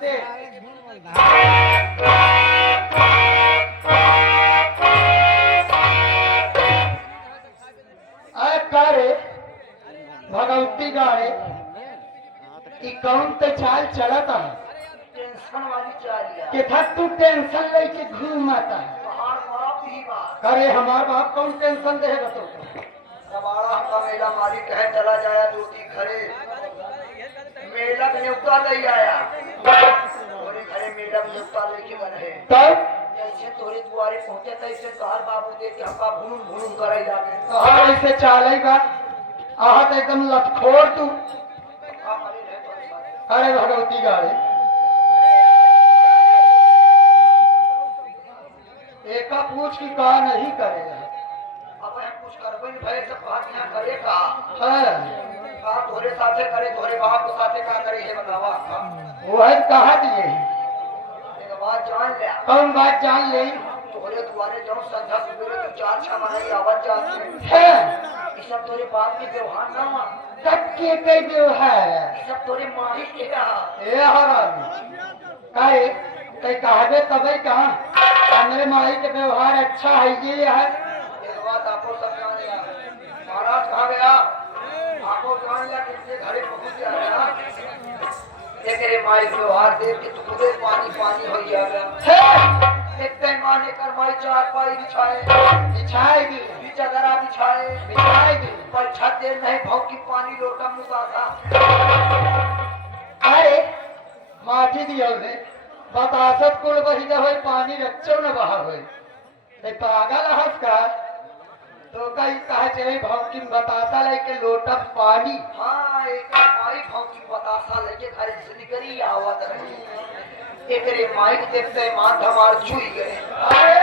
नमस्ते। अरे भगवती गाड़े कि कौन तो चाल चलता है टेंशन वाली चालिया कि था तू टेंशन लेके घूमता है। बाहर बाप ही बात अरे हमार बाप कौन टेंशन देगा तो कबाड़ा हमका मेला मालिक है चला जाया दूती घरे मेला के न्योता नहीं आया तोरे घरे मेला में न्योता लेके बने तब जैसे तोरे द्वारे पहुंचे तैसे तोहर बाबू देख के हमका भून भून करे जाके तोहर ऐसे चालेगा आहत एकदम लतखोर तू। अरे भगवती गाड़े एका पूछ की का नहीं करेगा। अब हम कुछ करबे नहीं भले सब बात यहाँ करे का का तोरे साथे करे तोरे बाप के साथे का करे ये बतावा वो है कहा दिए एक बात जान ले कौन बात जान ले तोरे द्वारे जो संध्या सुबह तू चार छह महीने आवाज जाते है ये सब तोरे बाप के व्यवहार ना तक के कई व्यवहार ये सब तोरे माही के रहा ए हराम काहे कई कहबे तबे कहां मेरे माई के व्यवहार अच्छा है ये है। एक बात आपको सब जान लिया महाराज कहाँ गया आपको जान लिया किसके घरे पहुंच गया एक रे माई व्यवहार देख के तू खुदे पानी पानी हो गया एक टाइम माने कर माई चार पाई बिछाएगी चदरा बिछाएगी पर छत दे नहीं भाव की पानी लोटा मुका था अरे माटी दिया ने बतासत कुल बही होई पानी रच्चो न बहा होई ते पागल हंस का तो कई कहा चाहे भाव की बतासा लेके लोटा पानी हाँ एक माई भाव की बतासा लेके घर से निकली आवत रही एक रे माई के देखते मान हमार छुई गए अरे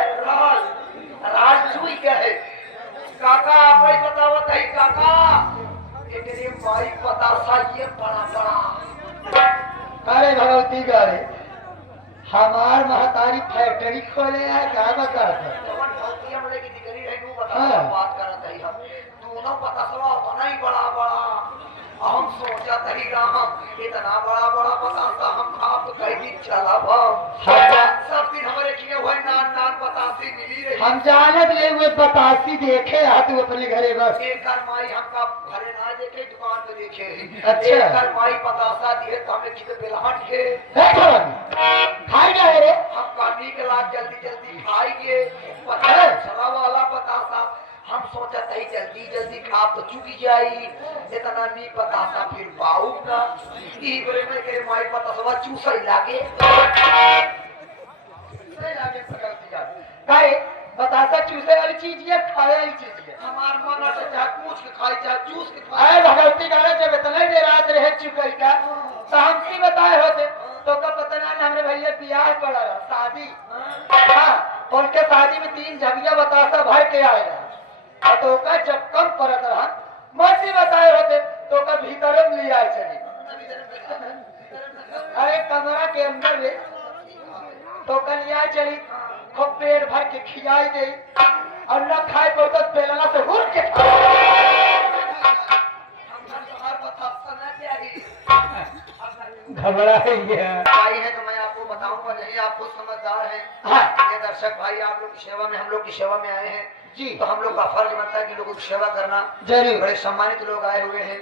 राल छुई गए काका आप ही बतावत है काका एक रे माई बतासा ये बड़ा बड़ा अरे भगवती गारे हमार महतारी फैक्ट्री खोले है क्या बता बात करत है हम दोनों बतासवा उतना ही बड़ा बड़ा हम सोचा थी राम इतना बड़ा बड़ा बतासा हम आप कई दिन चला सब दिन हमारे किए हुए नान नान बतासी मिली रही हम जानत ले हुए बतासी देखे आ तू अपने घरे बस एक माई हमका घरे ना देखे दुकान पे देखे अच्छा एक माई बतासा दिए तो हमें किते बेलहट के खाई जाए रे हम काटी के लाग जल्दी जल्दी खाएंगे पता चला वाला बतासा हम सोचा था जल्दी जल्दी खा तो चुकी जाई इतना नहीं पता था फिर बाऊ ना ई बरे में के माई पता सब चूसई लागे काहे बतासा चूसे वाली चीज ये खाए वाली चीज है हमार मन से चाहे पूछ के खाई चाहे चूस के खाई अरे भगवती गाना जब इतना देर रात रह चुका का तो हम सी बताए होते तो का पता ना हमरे भैया बियाह पड़ा रहा शादी हाँ उनके शादी में 3 झबिया बतासा भर के आएगा तो का जब कम पड़त रहा मर्जी बताए होते तो का भीतर में लिया चली अरे कमरा के अंदर में तो का लिया चली खूब पेट भर के खिलाई गई और न खाए तो बेलना से हुर के घबराएंगे भाई है तो मैं आपको बताऊंगा नहीं आप खुद समझदार हैं हाँ। ये दर्शक भाई आप लोग की सेवा में हम लोग की सेवा में आए हैं जी तो हम लोग का फर्ज बनता है कि लोगों की सेवा करना जरूर बड़े सम्मानित लोग आए हुए हैं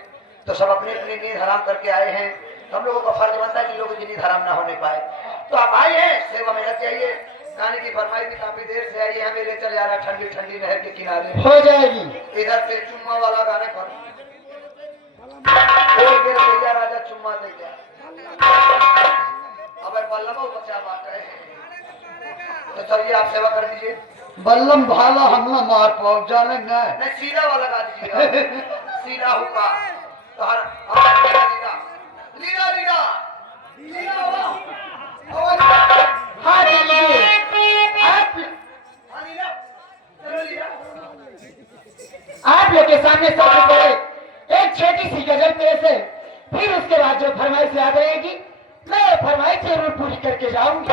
तो सब अपने अपने नींद हराम करके आए हैं तो हम लोगों का फर्ज बनता है कि लोगों की नींद हराम ना होने पाए तो आप आए हैं सेवा में लग जाइए गाने की फरमाइश भी काफी देर से आई है हमें ले चल जा रहा ठंडी ठंडी नहर के किनारे हो जाएगी इधर से चुम्मा वाला गाने पर एक देर भैया राजा चुम्मा दे गया अब बल्लभ बच्चा बात रहे तो चलिए आप सेवा कर दीजिए बल्लम भाला हमला मार पाओ जाने न नहीं सीधा वाला गा दीजिए सीधा होगा तो हर लीला लीला लीला लीला हाँ दीजिए आप लोग के सामने सबसे पहले एक छोटी सी गजल पेश है फिर उसके बाद जो फरमाइश याद रहेगी मैं फरमाइश जरूर पूरी करके जाऊंगी।